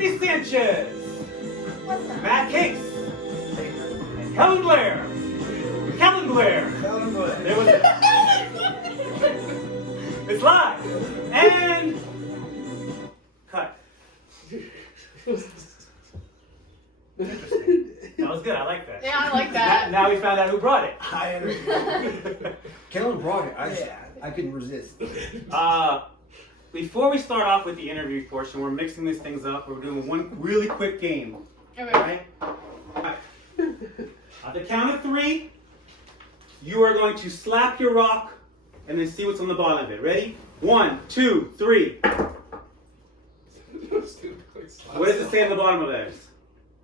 Britny Sanchez, What's that? Matt Case, and Kellen Blair. Kellen Blair. Kellen Blair. There was it. It's live. And cut. Interesting. That was good. I like that. Yeah, I like that. Now we found out who brought it. High energy. Kellen brought it. I couldn't resist. Before we start off with the interview portion, we're mixing these things up. We're doing one really quick game. Okay. All right? At the count of 3, you are going to slap your rock and then see what's on the bottom of it. Ready? 1, 2, 3. What does it say on the bottom of theirs?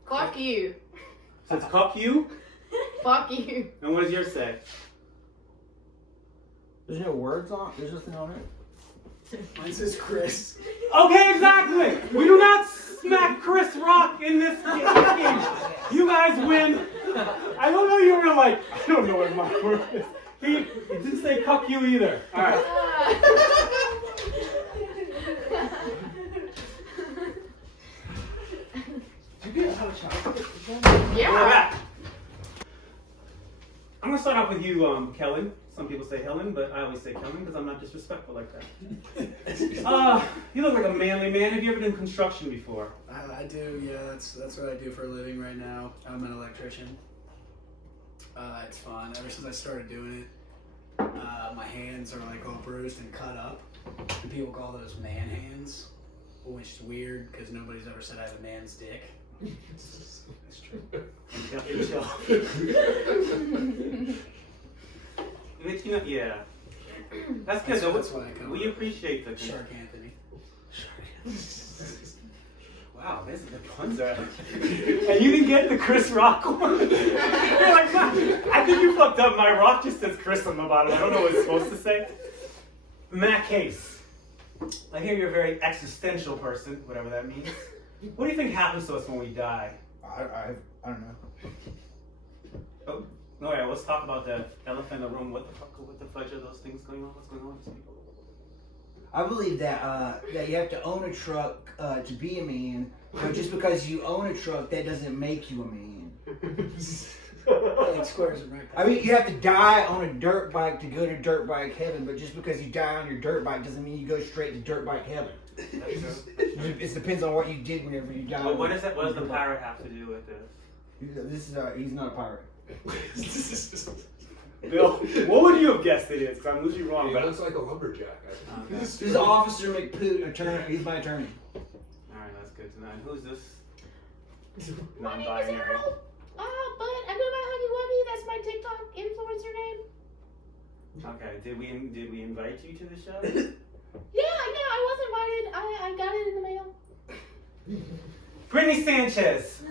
Fuck you. So it's cuck you. Fuck you. And what does yours say? There's no words on it? There's nothing on it? Mine says Chris. Okay, exactly. We do not smack Chris Rock in this game. You guys win. I don't know. You were like, I don't know what my word is. He didn't say cuck you either. All right. Yeah. We're back. I'm gonna start off with you, Kellen. Some people say Helen, but I always say Kellen because I'm not disrespectful like that. You look like a manly man. Have you ever done construction before? I do, yeah. That's what I do for a living right now. I'm an electrician. It's fun. Ever since I started doing it, my hands are like all bruised and cut up. And people call those man hands, which is weird because nobody's ever said I have a man's dick. That's true. Yeah. That's good. That's why I come We appreciate the Shark Anthony. Wow, this is the puns are. And you didn't get the Chris Rock one. You're like, I think you fucked up. My rock just says Chris on the bottom. I don't know what it's supposed to say. Matt Case. I hear you're a very existential person, whatever that means. What do you think happens to us when we die? I don't know. Oh, no, yeah, let's talk about the elephant in the room. What the fudge are those things going on? What's going on with these people? I believe that that you have to own a truck to be a man, but just because you own a truck, that doesn't make you a man. Like squares and right. I mean, you have to die on a dirt bike to go to dirt bike heaven, but just because you die on your dirt bike doesn't mean you go straight to dirt bike heaven. It depends on what you did whenever you died. Well, what does the pirate have to do with this? He's not a pirate. Bill, what would you have guessed it is? Because I'm usually wrong. He But looks like a lumberjack. This is Officer McPoot, attorney. He's my attorney. Alright, that's good to know. And who's this? My name is Non-binary. Earl. But I go by Huggy Wuggy. That's my TikTok influencer name. Okay, did we invite you to the show? Yeah, I was invited. I got it in the mail. Britny Sanchez.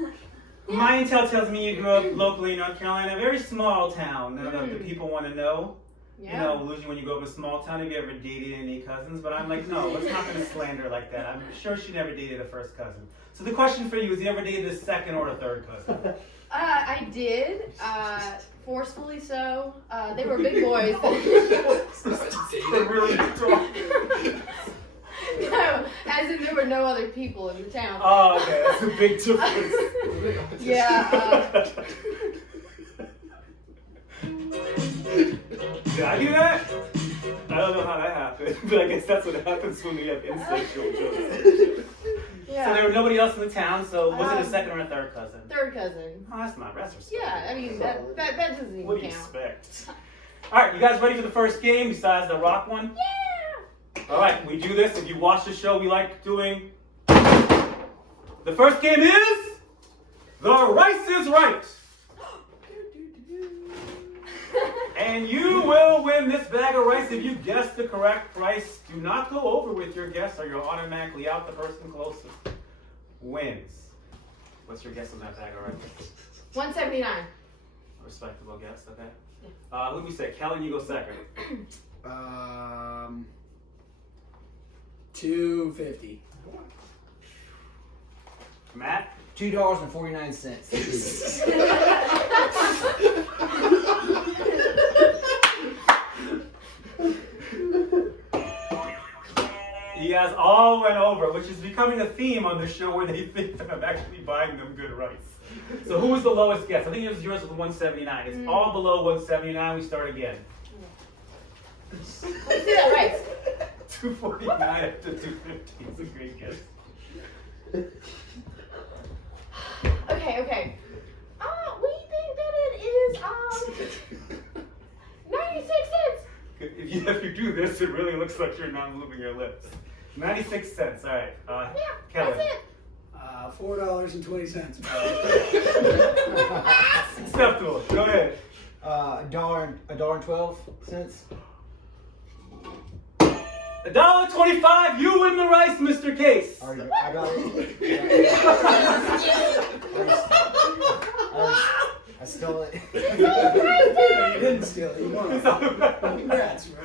Yeah. My intel tells me you grew up locally in North Carolina, a very small town. None of the people want to know. Yeah. You know, usually when you grow up in a small town, have you ever dated any cousins? But I'm like, no, let's not going to slander like that. I'm sure she never dated a first cousin. So the question for you is, you ever dated a second or a third cousin? I did. Forcefully so. They were big boys. They're really strong. No, as in there were no other people in the town. Oh, okay, that's a big difference. Yeah. Did I do that? I don't know how that happened, but I guess that's what happens when we have instinctual jokes. Yeah. So there was nobody else in the town, so was it a second or a third cousin? Third cousin. Oh, that's not respectful. Yeah, I mean, that doesn't even What do you count. expect? Alright, you guys ready for the first game besides the rock one? Yeah! Alright, we do this. If you watch the show, we like doing. The first game is. The Rice is Right. And you will win this bag of rice if you guess the correct price. Do not go over with your guess or you're automatically out. The person closest wins. What's your guess on that bag of rice? $179. Respectable guess, okay. Who do we say? Kellen, you go second. $2.50. Matt? $2.49. You guys all went over, which is becoming a theme on the show where they think that I'm actually buying them good rice. So who was the lowest guess? I think it was yours with 179. It's all below 179. We start again. Let's do that rice. 249 up to 250 is a great guess. Okay. We think that it is 96 cents. If you do this, it really looks like you're not moving your lips. 96 cents. All right. Kellen. That's it. $4.20. Acceptable. Go ahead. $1.12. $1.25. You win the rice, Mr. Case. I got it. I stole it. You didn't steal it. You won. Congrats, bro.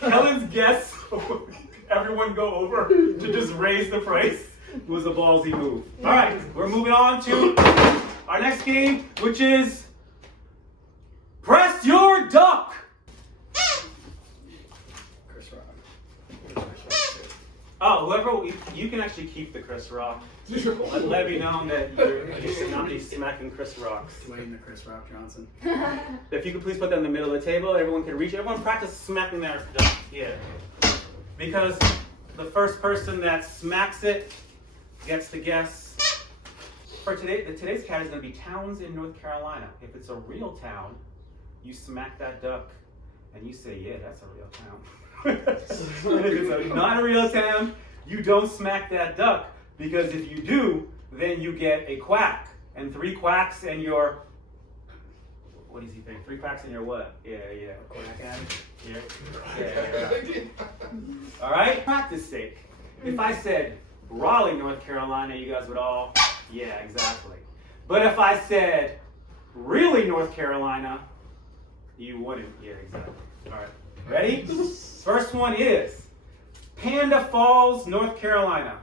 Kellen's guess, everyone go over to just raise the price, was a ballsy move. All right, we're moving on to our next game, which is Press Your Duck. Chris Rock. Oh, whoever, you can actually keep the Chris Rock. Let me know that you're not be smacking Chris Rocks. Waiting to Chris Rock Johnson. If you could please put that in the middle of the table, everyone can reach it. Everyone practice smacking their duck. Yeah. Because the first person that smacks it gets the guess. For today's cat is going to be towns in North Carolina. If it's a real town, you smack that duck and you say, yeah, that's a real town. And if it's not a real town, you don't smack that duck. Because if you do, then you get a quack. And 3 quacks and your... What does he think? 3 quacks and your what? Yeah. Quack addict. Yeah. All right? Practice sake. If I said Raleigh, North Carolina, you guys would all... Yeah, exactly. But if I said really North Carolina, you wouldn't. Yeah, exactly. All right. Ready? First one is Panda Falls, North Carolina.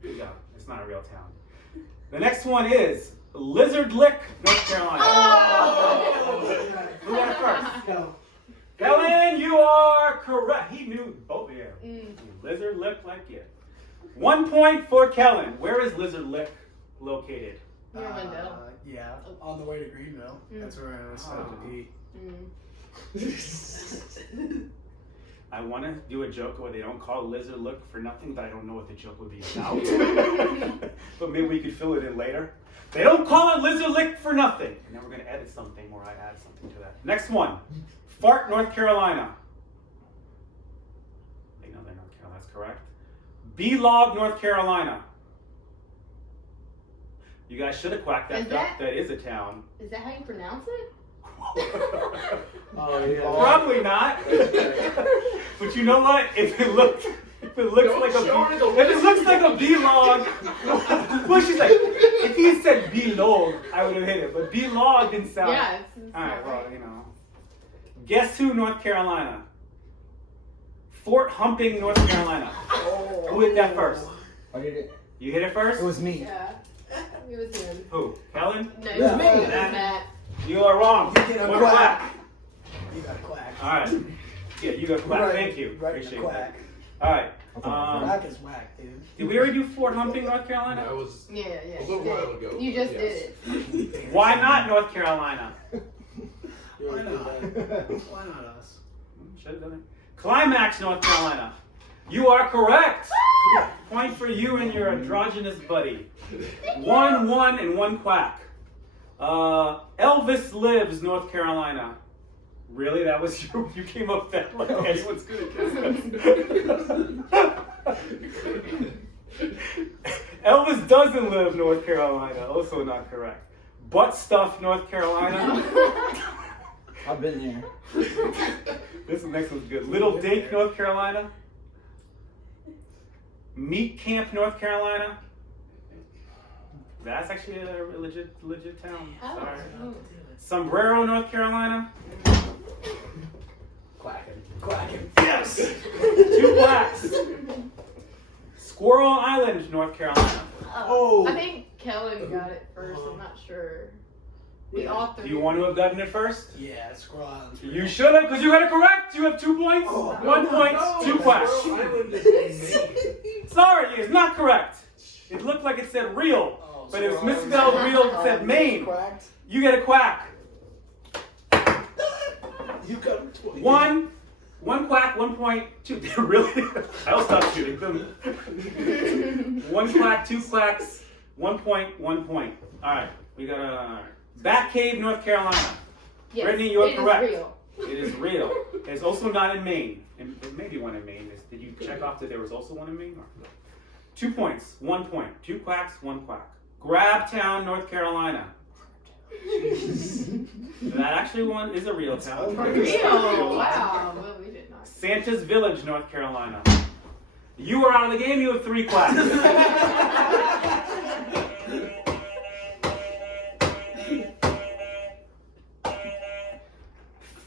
Yeah, it's not a real town. The next one is Lizard Lick, North Carolina. Who got it first? Go. Kellen, you are correct. He knew both of you. Lizard Lick, like you. 1 point for Kellen. Where is Lizard Lick located? Near Wendell. Yeah, on the way to Greenville. That's where I always stopped to pee. I want to do a joke where they don't call Lizard Lick for nothing, but I don't know what the joke would be about. But maybe we could fill it in later. They don't call it Lizard Lick for nothing. And then we're going to edit something where I add something to that. Next one. Fart, North Carolina. They know they're North Carolina. That's correct. B-Log, North Carolina. You guys should have quacked that duck. That is a town. Is that how you pronounce it? Oh, yeah. Probably not. But you know what? If it looks like a B-log, well, she's like, if he said B-log, I would have hit it. But B-log didn't sound. Yeah. All right. Well, you know. Guess who? North Carolina. Fort Humping, North Carolina. Who hit that first? I did it. You hit it first? It was me. Yeah. It was him. Who? Kellen? No, It was me. it was Matt. You are wrong. You get a One quack. You got a quack. All right. Yeah, you got quack. Right, Thank you. Right, Appreciate quack. that. All right. Quack is whack, dude. Did we already do Fort Humping, North Carolina? That was Yeah. a little while ago. You just Yes. did it. Why not North Carolina? Why not? Why not us? Should have done it. Climax, North Carolina. You are correct. Point for you and your androgynous buddy. 1-1 and 1 quack. Elvis Lives, North Carolina. Really? That was you came up with that like anyone's gonna guess. Elvis doesn't live North Carolina. Also not correct. Butt Stuff, North Carolina. I've been there. This next one's good. Little Dink, North Carolina. Meat Camp, North Carolina. That's actually a legit town. Sorry. Sombrero, North Carolina. Quacking. Yes! 2 quacks. Squirrel Island, North Carolina. Oh. I think Kellen got it first. I'm not sure. We all Do three. you want to have gotten it first? Yeah, Squirrel Island's real. You should have, because you got it correct. You have 2 points. 1 point, 2 quacks. Sorry, it's not correct. It looked like it said real, but it was misspelled real. It said Maine. You get a quack. You got him 20. One quack, 1 point, 2. Really? I'll stop shooting them. 1 quack, 2 quacks, 1 point, 1 point. All right, we got a Bat Cave, North Carolina. Yes, Brittany, you're correct. It is real. It is real. It's also not in Maine. And there may be one in Maine. Did you check off that there was also one in Maine? Or? 2 points, 1 point. 2 quacks, 1 quack. Grabtown, North Carolina. That actually one is a real town. Real. Wow. Well, we did not. Santa's Village, North Carolina. You are out of the game. You have 3 quacks.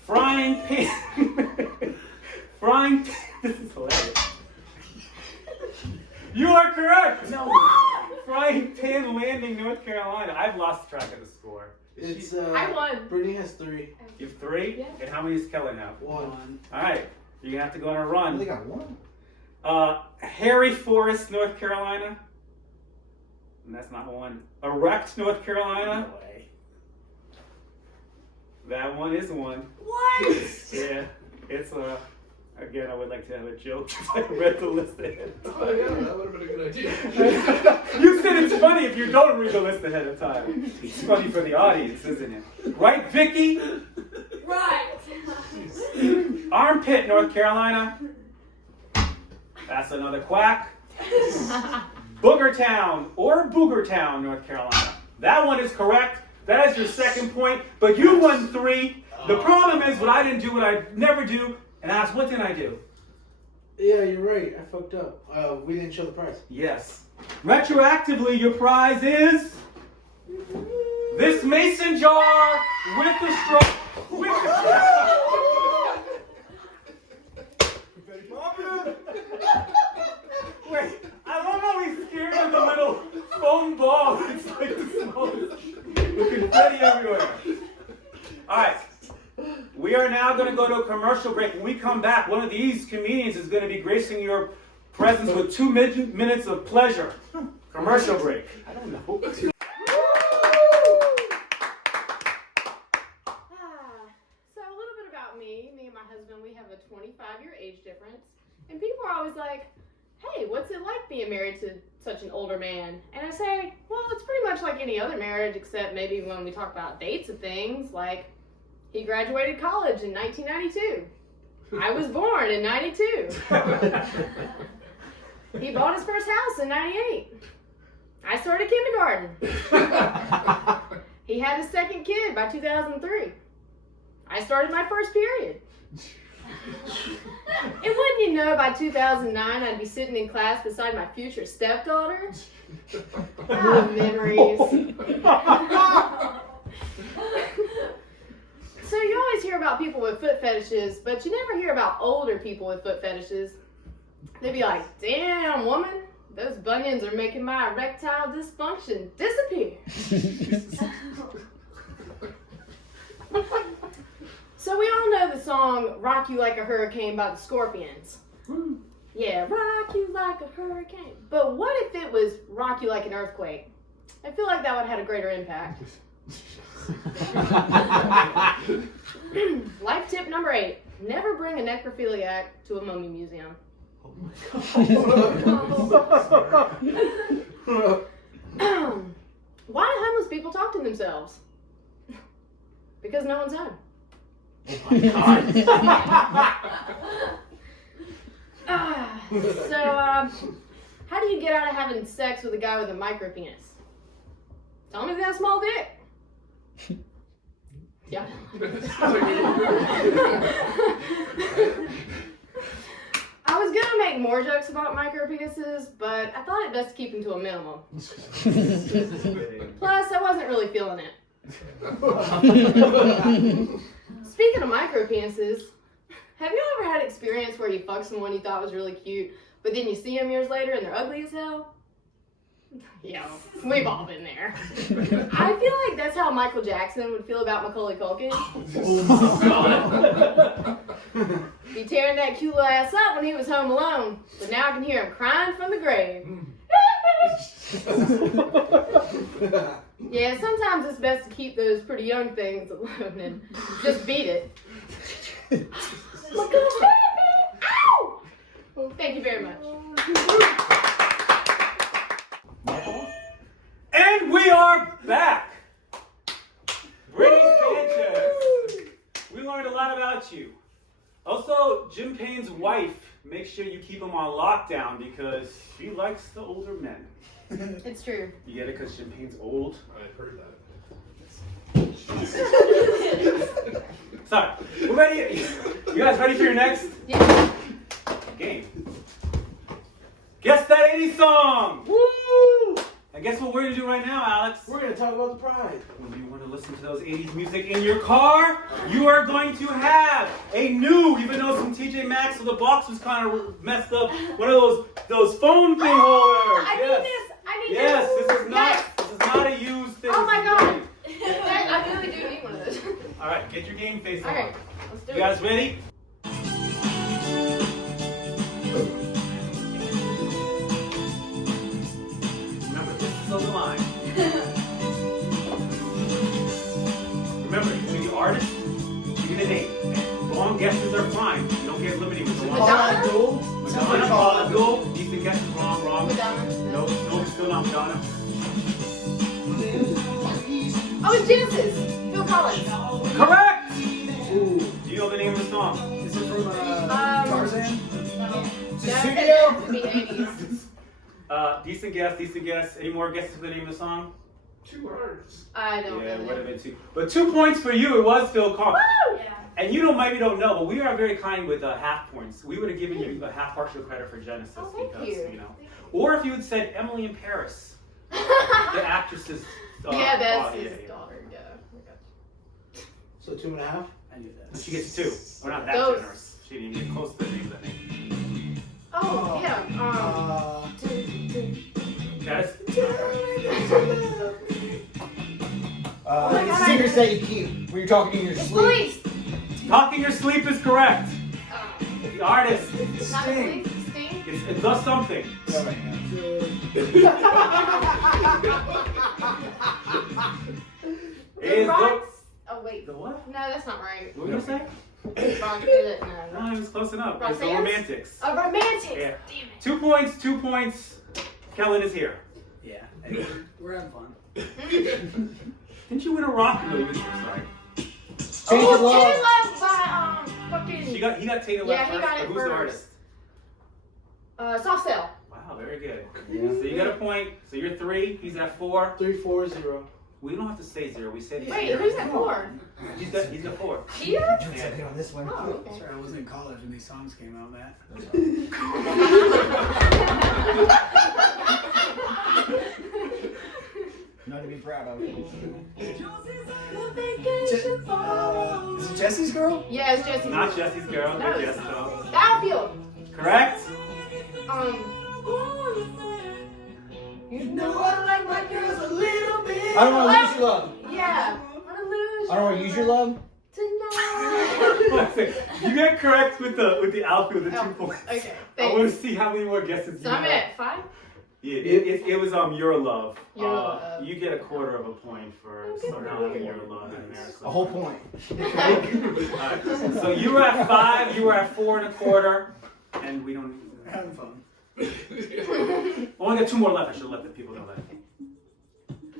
Frying pan. Frying pan. This is hilarious. You are correct. No. Frying Pan Landing, North Carolina. I've lost track of the score. It's I won. Brittany has 3. You have 3? Yeah. And how many does Kellen have? 1. All right. You're going to have to go on a I run. only got 1. Harry Forest, North Carolina. And that's not one. Erect, North Carolina. No way. That one is one. What? Yeah. It's again, I would like to have a joke if I read the list ahead of Oh, time. yeah, that would have been a good idea. You said it's funny if you don't read the list ahead of time. It's funny for the audience, isn't it? Right, Vicky? Right. Armpit, North Carolina. That's another quack. Boogertown or Boogertown, North Carolina. That one is correct. That is your 2nd point, but you won 3. The problem is what I didn't do, what I never do, and that's what did I do? Yeah, you're right. I fucked up. We didn't show the prize. Yes. Retroactively, your prize is this mason jar with the straw. With the Wait, I love how he's scared of the little foam ball. It's like the smallest. With confetti everywhere. All right. We are now going to go to a commercial break. When we come back, one of these comedians is going to be gracing your presence with 2 minutes of pleasure. Commercial break. I don't know. So a little bit about me. Me and my husband, we have a 25-year age difference. And people are always like, hey, what's it like being married to such an older man? And I say, well, it's pretty much like any other marriage, except maybe when we talk about dates and things, like he graduated college in 1992. I was born in 92. He bought his first house in 98. I started kindergarten. He had his 2nd kid by 2003. I started my first period. And wouldn't you know, by 2009, I'd be sitting in class beside my future stepdaughter. Ah, memories. So you always hear about people with foot fetishes, but you never hear about older people with foot fetishes. They'd be like, damn, woman, those bunions are making my erectile dysfunction disappear. So we all know the song Rock You Like a Hurricane by the Scorpions. Yeah, rock you like a hurricane. But what if it was rock you like an earthquake? I feel like that would have had a greater impact. Life tip number 8. Never bring a necrophiliac to a mummy museum. Oh my god. Why do homeless people talk to themselves? Because no one's home. Oh my god. So, how do you get out of having sex with a guy with a micro penis? Tell me he's got a small dick. Yeah. I was gonna make more jokes about micro penises, but I thought it best to keep them to a minimum. Plus, I wasn't really feeling it. Speaking of micro penises, have you ever had experience where you fucked someone you thought was really cute, but then you see them years later and they're ugly as hell? Yeah, we've all been there. I feel like that's how Michael Jackson would feel about Macaulay Culkin. Be tearing that cute little ass up when he was home alone, but now I can hear him crying from the grave. Yeah, sometimes it's best to keep those pretty young things alone and just beat it. Ow! Thank you very much. And we are back! Britny Sanchez. We learned a lot about you. Also, Jim Payne's wife, make sure you keep him on lockdown because she likes the older men. It's true. You get it because Jim Payne's old? I've heard that. Sorry. We're ready. You guys ready for your next Yeah. game? Guess that 80s song! Woo! And guess what we're going to do right now, Alex? We're gonna talk about the prize. When you want to listen to those 80s music in your car, you are going to have a new, even though it's from TJ Maxx, so the box was kind of messed up, one of those phone thing holders. I Yes. need this. I need Yes, this. this is not a used thing. Oh my This is god. great. I really do need one of those. All right, get your game face on. Alright, let's do You it. guys ready? Remember, this is on the line. Remember, you do the artist, you get a name. And long guesses are fine. You don't get limited with the long Madonna? Madonna, Paula Abdul. Decent guesses, wrong. Madonna. No, still not Madonna. Oh, it's Genesis. Phil Collins. Correct! Ooh. Do you know the name of the song? Is it from Tarzan? That would be 80s. Decent guess. Any more guesses for the name of the song? 2 hours. I don't Yeah, it know. would have been 2. But 2 points for you. It was Phil Collins. Woo! Yeah. And you maybe don't know, but we are very kind with half points. We would have given you a half partial credit for Genesis Oh, thank because, you. Or if you had said Emily in Paris, the actress's Yeah, that's daughter. his Yeah. daughter. Yeah. So 2.5. I knew that. She gets 2. We're not that Those- generous. She didn't even get close to the name of that name. Oh, yeah. Guys? Oh my God, Secrets that you keep when you're talking in your It's sleep. police. Talk in your sleep is correct. The artist. Not Sting. police. Sting. It's the something. It is Rocks. Oh wait. the what? No, that's not right. What were you gonna say? Rock. No. No, it was close enough. It's the Roxanne's? Romantics. A romantic. Yeah. Damn it. 2 points, 2 points. Kellen is here. Yeah. Hey, we're having fun. Didn't you win a rock? No, I'm sorry. Change Oh, the law. Taylor Love by fucking. He got Taylor Yeah, left he first. got but it who's the first. artist? Soft Cell. Wow, very good. Yeah. So you got a point. So you're 3. He's at 4. 3, 4, 0. We don't have to say 0. We said Wait, zero. who's at 4? He's got 4. Here? It's okay on this one. Oh, okay. Sorry, I wasn't in college when these songs came out, Matt. Not to be proud of. Is it Jesse's girl? Yeah, it's Jesse. Not Jesse's girl. No, Good it's guess though. Battlefield. Correct. You know I like my girls a little bit. I don't want to use your love. Yeah. Wanna lose I don't want to use your love. tonight. You get correct with the outfield, the 2 points. Okay, I want thanks. to see how many more guesses you So I'm have. at 5? Yeah, it was your love. Your Love. You get a quarter of a point for somehow your love in there. So. A whole point. Alright, so you were at 5. You were at 4 1/4, and we don't. We're having fun. We only got 2 more left. I should let the people know that.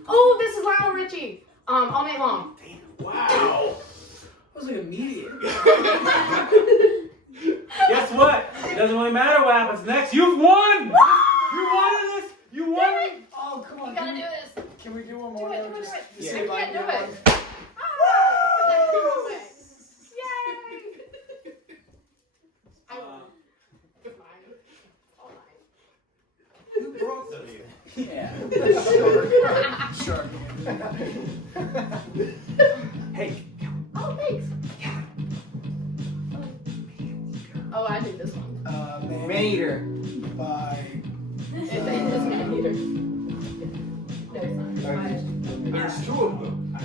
Oh, this is Lionel Richie. All night long. Damn! Wow. That was like immediate. Guess what? It doesn't really matter what happens next. You've won. You wanted this. You won. Oh, come on. You gotta do this. Can we do one Do more? it, though? do it, Just do it. to see I if I can't can do do it. one. Yay! You're fine. All right. Who broke those? Yeah. Sure. Hey. Oh, thanks. Oh, I knew this one. Man eater. By It's Man Eater. There's two of them.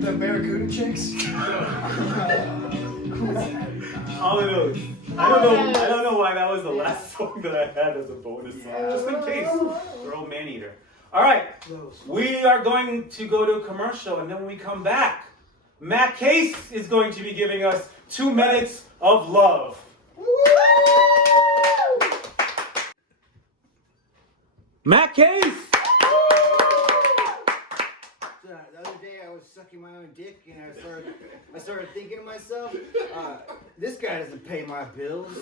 The Barracuda chicks. All of those. I don't know why that was the last song that I had as a bonus song. Just in case. We're old man eater. All right. We are going to go to a commercial, and then when we come back, Matt Case is going to be giving us 2 minutes of love. Matt Case! The other day I was sucking my own dick and I started thinking to myself, this guy doesn't pay my bills.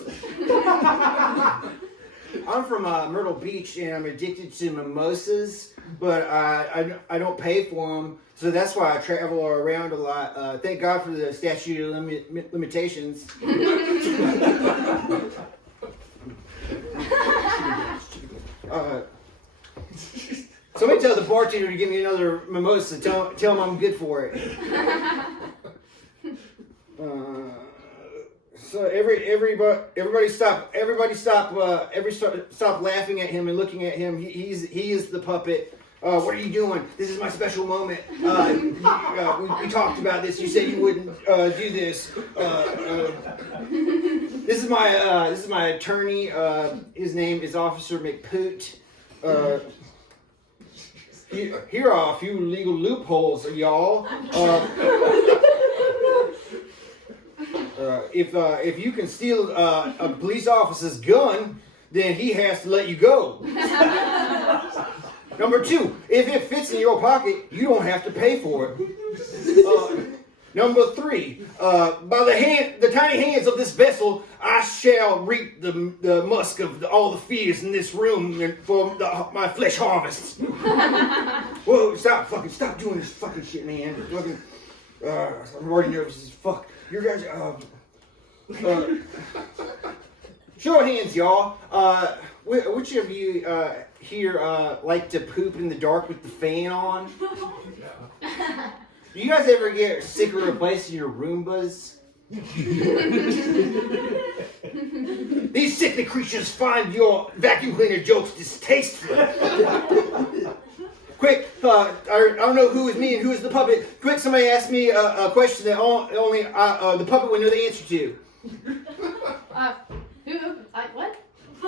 I'm from Myrtle Beach and I'm addicted to mimosas, but I don't pay for them, so that's why I travel around a lot. Thank God for the statute of limitations. Somebody tell the bartender to give me another mimosa. Tell him I'm good for it. So everybody stop laughing at him and looking at him. He is the puppet. What are you doing? This is my special moment. We talked about this. You said you wouldn't do this. This is my attorney. His name is Officer McPoot. Here are a few legal loopholes, y'all. If you can steal a police officer's gun, then he has to let you go. Number 2, if it fits in your pocket, you don't have to pay for it. Number 3, by the tiny hands of this vessel, I shall reap the musk of all the fears in this room for my flesh harvest. Whoa, stop doing this fucking shit, man. I'm already nervous as fuck. You guys, show of hands, y'all. Which of you here like to poop in the dark with the fan on? Do you guys ever get sick of replacing your Roombas? These sickly creatures find your vacuum cleaner jokes distasteful. Quick, I don't know who is me and who is the puppet. Quick, somebody ask me a question that only the puppet would know the answer to. What?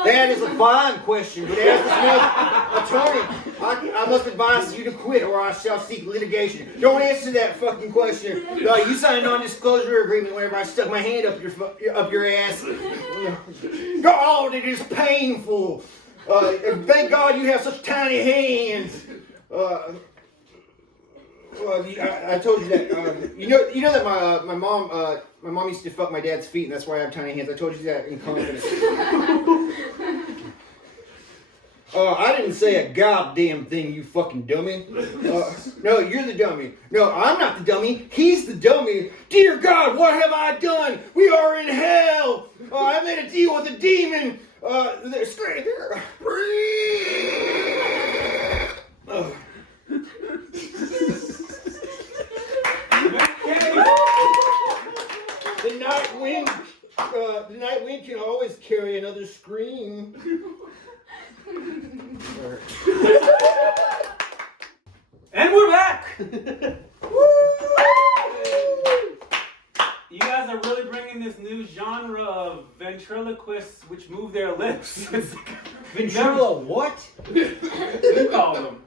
That is a fine question, but as the attorney, I must advise you to quit or I shall seek litigation. Don't answer that fucking question. You signed a non-disclosure agreement whenever I stuck my hand up your ass. God, it is painful. And thank God you have such tiny hands. I told you that. You know that my mom used to fuck my dad's feet, and that's why I have tiny hands. I told you that in confidence. I didn't say a goddamn thing, you fucking dummy. No, you're the dummy. No, I'm not the dummy. He's the dummy. Dear God, what have I done? We are in hell. I made a deal with a demon. They're straight there. The night wind can always carry another scream. And we're back! You guys are really bringing this new genre of ventriloquists which move their lips. Ventrilo what? You call them.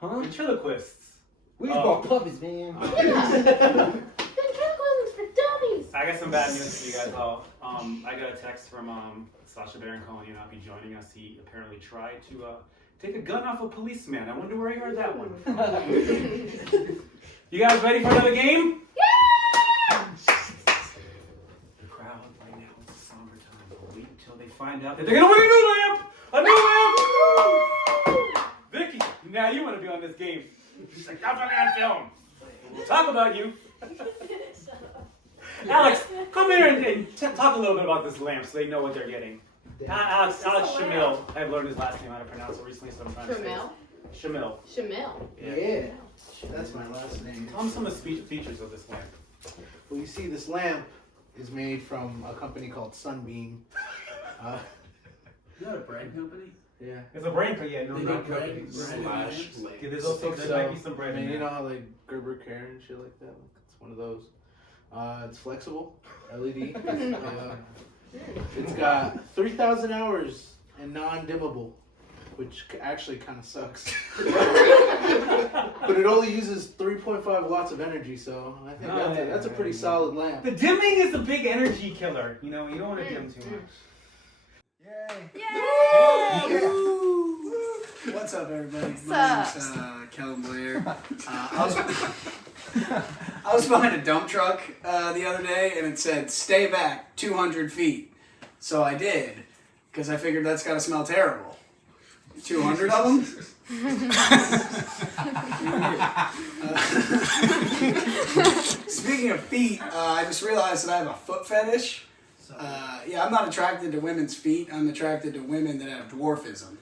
Huh? Ventriloquists. We just call puppies, man. Ventriloquism's for dummies. I got some bad news for you guys all. I got a text from Sasha Baron Cohen. You'll not be joining us. He apparently tried to take a gun off a policeman. I wonder where he heard that one from. You guys ready for another game? Yeah! The crowd right now is a somber time. But wait until they find out that they're gonna win a new lamp! A new lamp! Vicky, now you want to be on this game. She's like, that's what I film. We'll talk about you. Alex, come here and talk a little bit about this lamp so they know what they're getting. Alex Shamil. I've learned his last name how to pronounce it recently, so I'm trying to say it. Shamil. Shamil. Yeah. That's my last name. Tell them some of the features of this lamp. Well, you see, this lamp is made from a company called Sunbeam. Is that a bread company? Yeah. It's a brand cut, yeah, no, They not do bread, company. Slash. Yeah, there's also think there might be some bread I mean, in you there. know how like Gerber care and shit like that. Like, it's one of those. It's flexible, LED. It's got 3,000 hours and non-dimmable, which actually kind of sucks. But it only uses 3.5 watts of energy, so I think that's a pretty solid lamp. The dimming is the big energy killer. You know, you don't want to dim too much. Yay! What's up, everybody? What's My up? name's Kellen Blair. I was behind a dump truck the other day, and it said, "Stay back 200 feet." So I did, because I figured that's got to smell terrible. 200 of them? Speaking of feet, I just realized that I have a foot fetish. I'm not attracted to women's feet. I'm attracted to women that have dwarfism.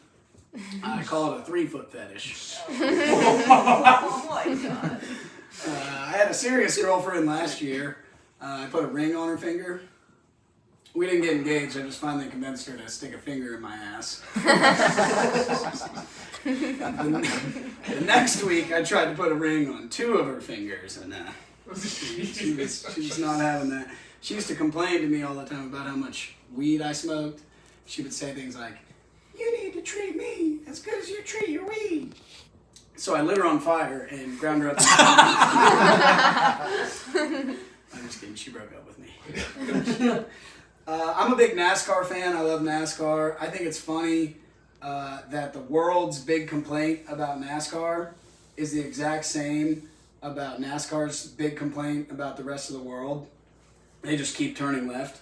I call it a 3-foot fetish. Oh my god. I had a serious girlfriend last year. I put a ring on her finger. We didn't get engaged. I just finally convinced her to stick a finger in my ass. The next week, I tried to put a ring on 2 of her fingers, and she was not having that. She used to complain to me all the time about how much weed I smoked. She would say things like, "You need to treat me as good as you treat your weed." So I lit her on fire and ground her up. I'm just kidding. She broke up with me. I'm a big NASCAR fan. I love NASCAR. I think it's funny that the world's big complaint about NASCAR is the exact same about NASCAR's big complaint about the rest of the world. They just keep turning left.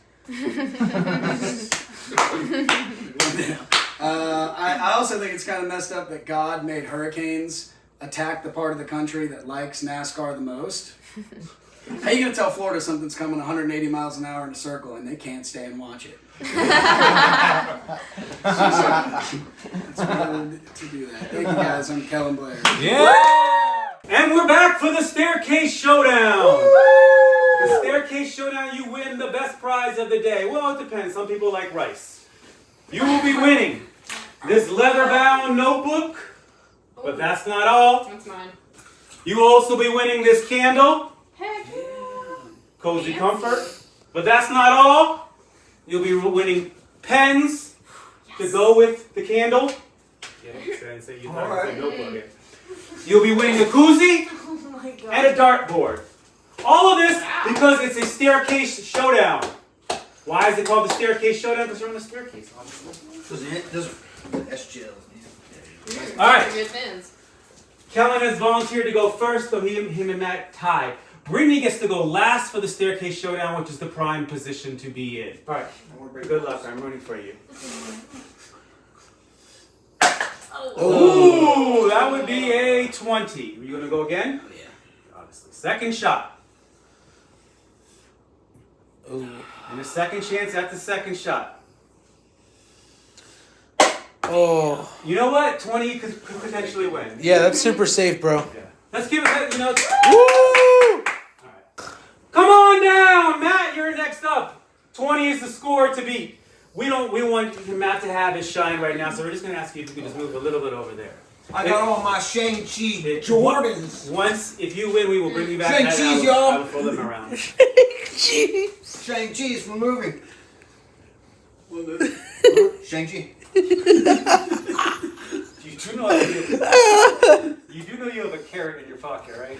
I also think it's kind of messed up that God made hurricanes attack the part of the country that likes NASCAR the most. How are you going to tell Florida something's coming 180 miles an hour in a circle and they can't stay and watch it? It's weird to do that. Thank you guys. I'm Kellen Blair. Yeah! And we're back for the Staircase Showdown. The Staircase Showdown, you win the best prize of the day. Well, it depends. Some people like rice. You will be winning this leather-bound notebook, but that's not all. That's mine. You will also be winning this candle, Heck yeah. Cozy Comfort, but that's not all. You'll be winning pens to go with the candle. You'll be winning a koozie Oh my god. and a dartboard. All of this because it's a staircase showdown. Why is it called the Staircase Showdown? Because you're on the staircase, obviously. Those are SGL. All right. Good pins. Kellen has volunteered to go first, so him and Matt tied. Britny gets to go last for the Staircase Showdown, which is the prime position to be in. All right. Good luck. I'm rooting for you. Ooh, that would be a 20. Are you going to go again? Yeah. Obviously. Second shot. Ooh. And a second chance at the second shot. Oh. You know what? 20 could potentially win. Yeah, that's super safe, bro. Yeah. Let's give it that, Woo! Alright. Come on down, Matt, you're next up. 20 is the score to beat. We want Matt to have his shine right now, so we're just gonna ask you if you could just move a little bit over there. I got all my Shang-Chi Jordans. Once, if you win, we will bring you back. Shang-Chi's, y'all. I will throw them around. Shang-Chi is from the movie. Shang-Chi. You do know you have a carrot in your pocket, right?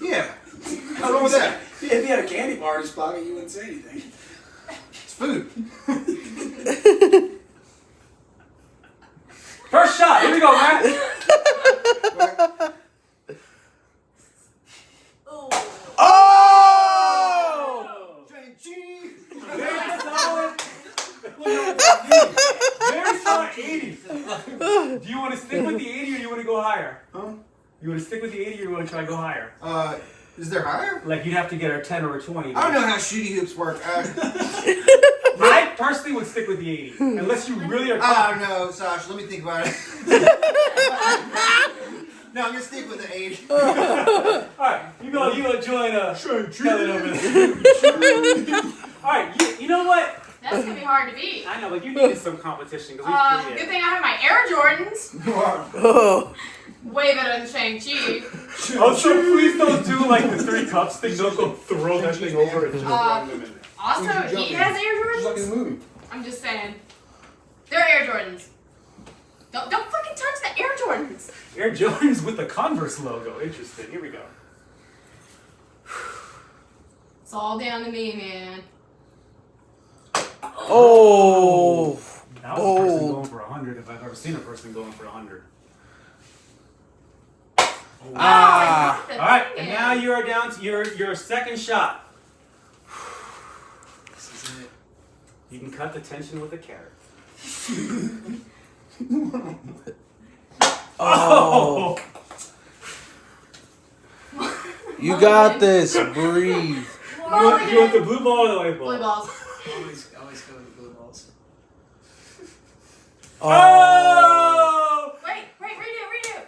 Yeah. What's wrong with that? If he had a candy bar in his pocket, you wouldn't say anything. It's food. First shot, here we go, Matt. Oh! Shang-Chi. Very solid. Very solid 80. Do you want to stick with the 80 or you want to go higher? Huh? You want to stick with the 80 or you want to try to go higher? Is there higher? Like you'd have to get a 10 or a 20. I don't know how shooty hoops work. I personally would stick with the 80. Unless you really are I don't know, Sasha. Let me think about it. No, I'm gonna stick with the 80. Alright, you go join Kellen over there. Alright, you know what? That's gonna be hard to beat. I know, but you needed some competition. Good thing I have my Air Jordans. Oh. Way better than Shang-Chi. Oh, so please don't do like the 3 cups thing. Don't go throw that thing over and just run them in there. Also, he has Air Just like in Jordans. the movie. I'm just saying. They're Air Jordans. Don't fucking touch the Air Jordans. Air Jordans with the Converse logo. Interesting. Here we go. It's all down to me, man. Oh. That was a person going for 100 if I've ever seen a person going for 100. Ah. All right, and now you are down to your second shot. This is it. You can cut the tension with a carrot. Oh. You got this. Breathe. You want the blue ball or the white ball? Blue balls. Always go with the blue balls. Oh! Wait, redo.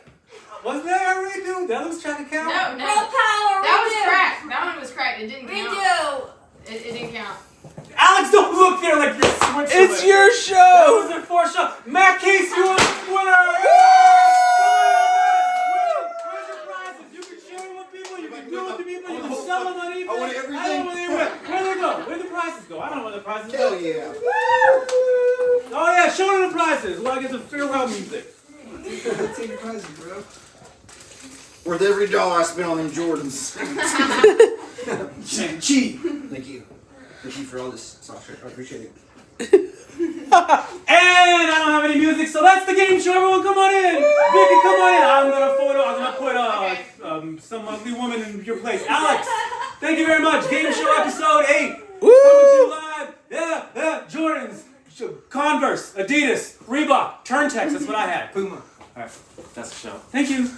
Wasn't that a redo? That looks trying to count. No. Girl power. That was cracked. That one was cracked. It didn't count. Redo. It didn't count. Alex, don't look there like you're Switzerland. It's your That show. was their 4th shot. Matt Case, you are the winner. Where's your prizes? You can share them with people. You can do it with people. You can sell them on eBay. I want everything. I don't know where they went. Where they go? Where the prizes go? I don't know where the prizes Hell go. yeah. Oh yeah, show them the prizes. Well, I get some farewell music. Take your prizes, bro. Worth every dollar I spent on them Jordans. Shang-Chi. Thank you. Thank you for all this, Sasha. I appreciate it. And I don't have any music, so that's the game show. Everyone, come on in. Vicky, come on in. I'm gonna put some ugly woman in your place. Alex, thank you very much. Game show episode 8. Woo! Coming to you live. Yeah. Jordans, Converse, Adidas, Reebok, Turntex. That's what I had. Puma. All right, that's the show. Thank you.